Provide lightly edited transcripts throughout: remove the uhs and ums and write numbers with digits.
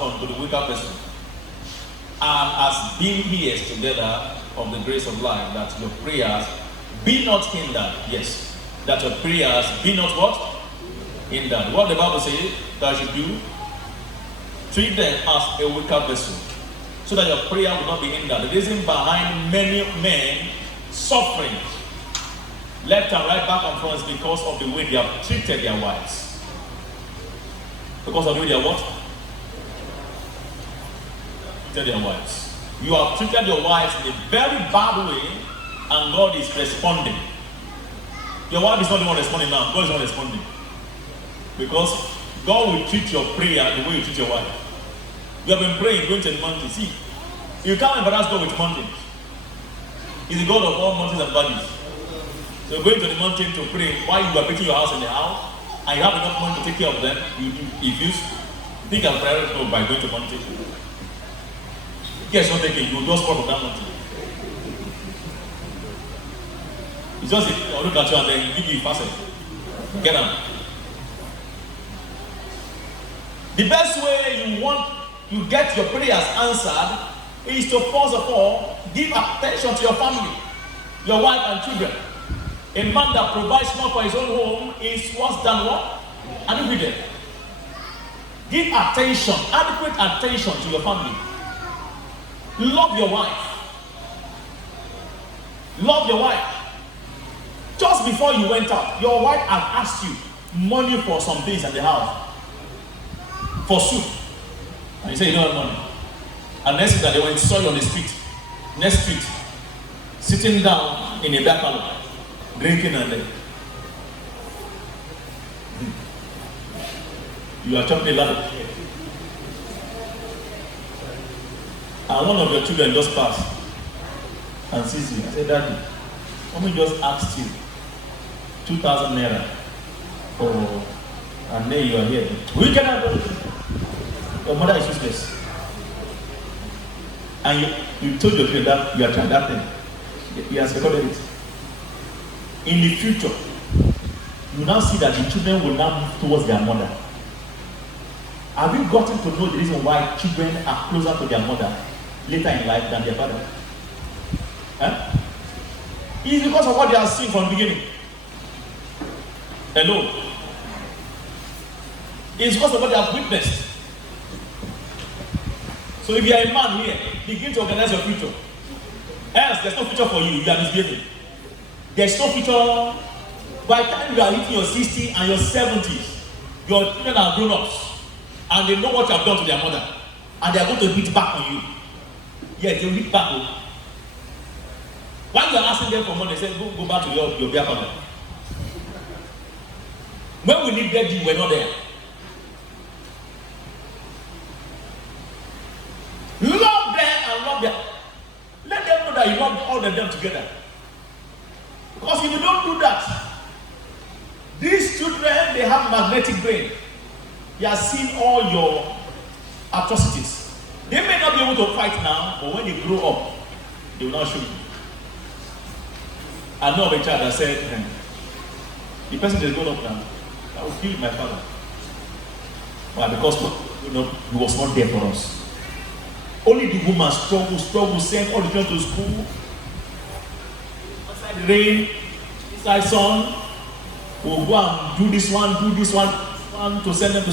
unto the wicked person, and as being heirs together of the grace of life, that your prayers be not hindered. Yes, that your prayers be not what? Hindered. What the Bible says that you do? Treat them as a wicked vessel, so that your prayer will not be hindered. The reason behind many men suffering left and right, back and front, is because of the way they have treated their wives. Because of the way they are what? Treated their wives. You have treated your wives in a very bad way, and God is responding. Your wife is not the one responding now. God is not responding. Because God will treat your prayer the way you treat your wife. You have been praying, going to the mountains. See, you can't embarrass God with mountains. He's the God of all mountains and valleys. So you're going to the mountain to pray while you are building your house in the house, and you have enough money to take care of them. If you think of priority God by going to the mountain, guess not taking, you will just fall from that mountain. It's just a look at you and then give you fast. Get out. The best way you get your prayers answered is to first of all give attention to your family, your wife and children. A man that provides more for his own home is worse than what? An infidel. Give attention, adequate attention to your family. Love your wife. Love your wife. Just before you went out, your wife had asked you money for some things at the house. For soup. And you say you don't have money. And next thing that they went saw you on the street. Next street. Sitting down in a back parlor. Drinking and then. You are chopping a lot of shit. And one of your children just passed and sees you. I said, Daddy, mommy just asked you 2,000 naira for, and then you are here. We cannot do it. Your mother is useless. And you told your children that you are trying that thing. He has recorded it. In the future, you now see that the children will now move towards their mother. Have you gotten to know the reason why children are closer to their mother later in life than their father? Huh? It's because of what they have seen from the beginning. Hello? It's because of what they have witnessed. So if you are a man here, begin to organize your future. Else, there's no future for you. You are misbehaving. There's no future. By the time you are hitting your 60s and your 70s, your children are grown-ups. And they know what you have done to their mother. And they are going to beat back on you. Yes, they will beat back on you. While you are asking them for money, they say, go back to your beer parlor. When we needed you, we're not there. Love them and love them. Let them know that you love all of them together. Because if you don't do that, these children, they have magnetic brain. They have seen all your atrocities. They may not be able to fight now, but when they grow up, they will not show you. I know of a child that said, the person that grown up now, I will kill my father. Why? Because he was not there for us. Only the woman struggle, send all the children to school. Outside the rain, inside sun, we'll go and do this one, to send them to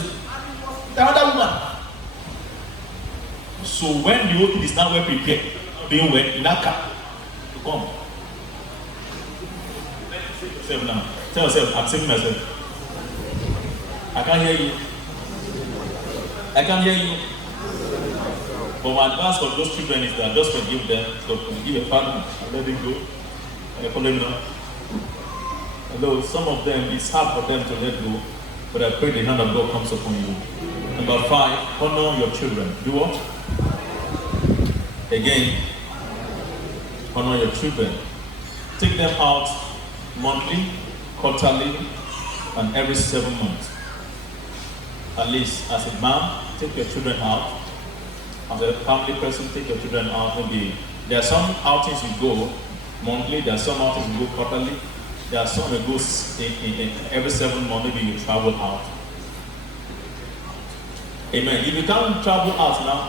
another woman. So when the whole kid is now well prepared, being well in that car, to come. Tell yourself now. Tell yourself, I'm saving myself. I can't hear you. I can't hear you. But my advice for those children is that just forgive them, so forgive a partner and let it go. And follow them now. Although some of them, it's hard for them to let go, but I pray the hand of God comes upon you. Number 5, honor your children. Do what? Again, honor your children. Take them out monthly, quarterly, and every 7 months. At least as a man, take your children out. As a family person, take your children out. Maybe there are some outings you go monthly, there are some outings you go quarterly, there are some that goes in every 7 months, maybe you travel out. Amen. If you can't travel out now,